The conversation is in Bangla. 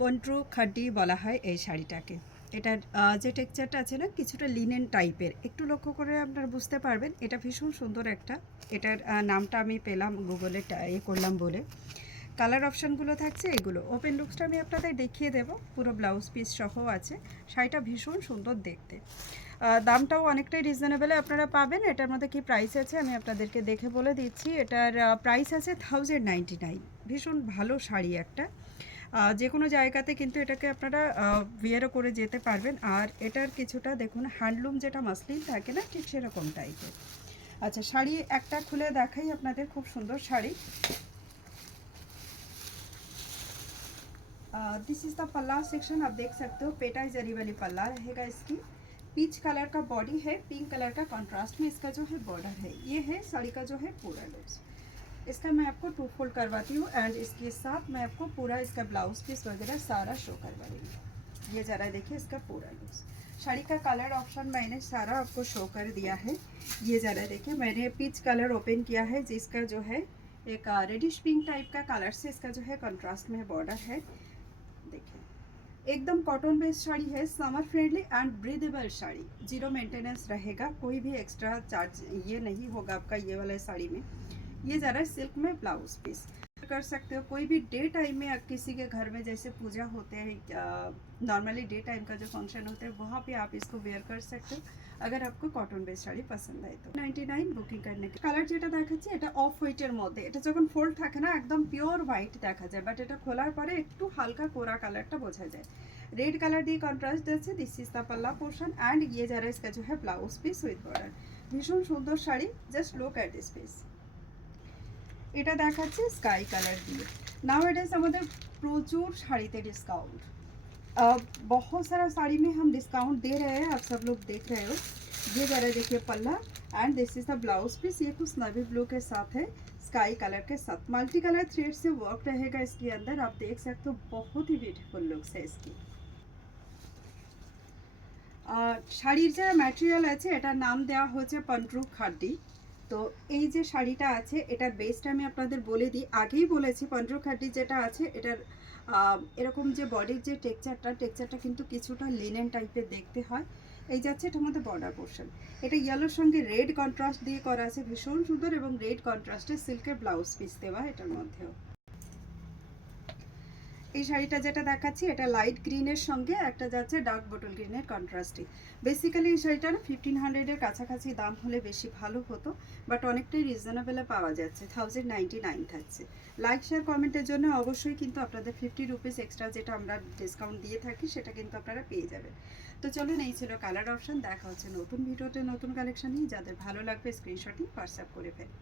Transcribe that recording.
পন্ট্রু খাড্ডি বলা হয় এই শাড়িটাকে। এটার যে টেক্সচারটা আছে না, কিছুটা লিনেন টাইপের, একটু লক্ষ্য করে আপনারা বুঝতে পারবেন। এটা ভীষণ সুন্দর একটা। এটার নামটা আমি পেলাম গুগলে করলাম বলে। কালার অপশানগুলো থাকছে এগুলো। ওপেন লুকসটা আমি আপনাদের দেখিয়ে দেব, পুরো ব্লাউজ পিস সহ আছে। শাড়িটা ভীষণ সুন্দর দেখতে। দামটাও অনেকটাই রিজনেবলে আপনারা পাবেন। এটার মধ্যে কি প্রাইস আছে আমি আপনাদেরকে দেখে বলে দিচ্ছি। এটার প্রাইস আছে 1099। ভীষণ ভালো শাড়ি একটা। যে কোনো জায়গাতে কিন্তু এটাকে আপনারা ওয়্যারও করে যেতে পারবেন। আর এটার কিছুটা দেখুন হ্যান্ডলুম যেটা মাসলিন থাকে না, ঠিক সেরকম টাইপের। আচ্ছা, শাড়ি একটা খুলে দেখাই আপনাদের। খুব সুন্দর শাড়ি। दिस इज़ द पल्ला सेक्शन। आप देख सकते हो पेटा जरी वाली पल्ला रहेगा इसकी। पीच कलर का बॉडी है, पिंक कलर का कंट्रास्ट में इसका जो है बॉर्डर है। ये है साड़ी का जो है पूरा लुक्स। इसका मैं आपको 2 फोल्ड करवाती हूँ एंड इसके साथ मैं आपको पूरा इसका ब्लाउज पीस वगैरह सारा शो करवा देंगे। ये ज़रा देखिए इसका पूरा लुक्स। साड़ी का कलर ऑप्शन मैंने सारा आपको शो कर दिया है। ये ज़रा देखिए, मैंने पीच कलर ओपन किया है, जिसका जो है एक रेडिश पिंक टाइप का कलर से इसका जो है कंट्रास्ट में बॉर्डर है। देखिए एकदम कॉटन बेस्ड साड़ी है, summer friendly and breathable sari. Zero maintenance रहेगा, कोई भी एक्स्ट्रा चार्ज ये नहीं होगा आपका ये वाला साड़ी में। ये ज़रा सिल्क में ब्लाउज पीस कर सकते हो। कोई भी डे टाइम में किसी के घर में जैसे पूजा होते हैं, नॉर्मली डे टाइम का जो फंक्शन होता है वहाँ पे आप इसको वेयर कर सकते हो, अगर आपको कॉटन बेस्ड শাড়ি পছন্দ হয় তো। 99 বুকিং करने के কালার যেটা দেখাচ্ছি এটা অফ হোয়াইটের মধ্যে। এটা যখন ফোল্ড থাকে না একদম পিওর হোয়াইট দেখা যায়, বাট এটা খোলার পরে একটু হালকা কোরা কালারটা বোঝা যায়। रेड कलर দিয়ে কন্ট্রাস্ট দিচ্ছে। দিস ইজ দ্য পাল্লা পোর্শন এন্ড ये जरा इसका जो है ब्लाउज पीस উইথ বর্ডার। ভীষণ সুন্দর sari. Just look at this piece. এটা দেখাচ্ছি স্কাই কালার দিয়ে। নাও এডেজ আমাদের প্রচুর শাড়িতে ডিসকাউंट। बहुत सारा साड़ी में हम डिस्काउंट दे रहे हैं, आप सब लोग देख रहे हो। ये जरा देखिए पल्ला and this is the blouse piece. ये कुछ नेवी ब्लू के साथ है, स्काई कलर के साथ मल्टी कलर थ्रेड से वर्क रहेगा इसके अंदर। आप देख सकते हो बहुत ही ब्यूटीफुल लुक्स है इसकी। শাড়ির যে ম্যাটেরিয়াল আছে এটার নাম দেওয়া হচ্ছে পন্ট্রু খাড্ডি। তো এই যে শাড়িটা আছে এটার বেসটা আমি আপনাদের বলে দিই, আগেই বলেছি পন্ট্রু খাড্ডি যেটা আছে এটার এরকম যে বডির যে টেক্সচারটা কিন্তু কিছুটা লিনেন টাইপের দেখতে হয়। এই যাচ্ছে এটার মধ্যে বর্ডার পোর্শন। এটা ইয়েলোর সঙ্গে রেড কন্ট্রাস্ট দিয়ে করা আছে, ভীষণ সুন্দর। এবং রেড কন্ট্রাস্টে সিল্কের ব্লাউজ পিস দেওয়া এটার মধ্যেও। এই শাড়িটা যেটা দেখাচ্ছি এটা লাইট গ্রিনের সঙ্গে একটা যাচ্ছে ডার্ক বটল গ্রিনের কন্ট্রাস্টে। বেসিক্যালি এই শাড়িটা 1500 কাছাকাছি দাম হলে বেশি ভালো হতো, বাট অনেকটাই রিজনেবলে পাওয়া যাচ্ছে। 1099 থাকছে। লাইক শেয়ার কমেন্টের জন্য অবশ্যই কিন্তু আপনাদের 50 রুপিস এক্সট্রা যেটা আমরা ডিসকাউন্ট দিয়ে থাকি সেটা কিন্তু আপনারা পেয়ে যাবেন। তো চলুন, এই ছিল কালার অপশন। দেখা হচ্ছে নতুন ভিডিওতে নতুন কালেকশন নিয়ে। যাদের ভালো লাগবে স্ক্রিনশট নিয়ে হোয়াটসঅ্যাপ করে ফেলুন।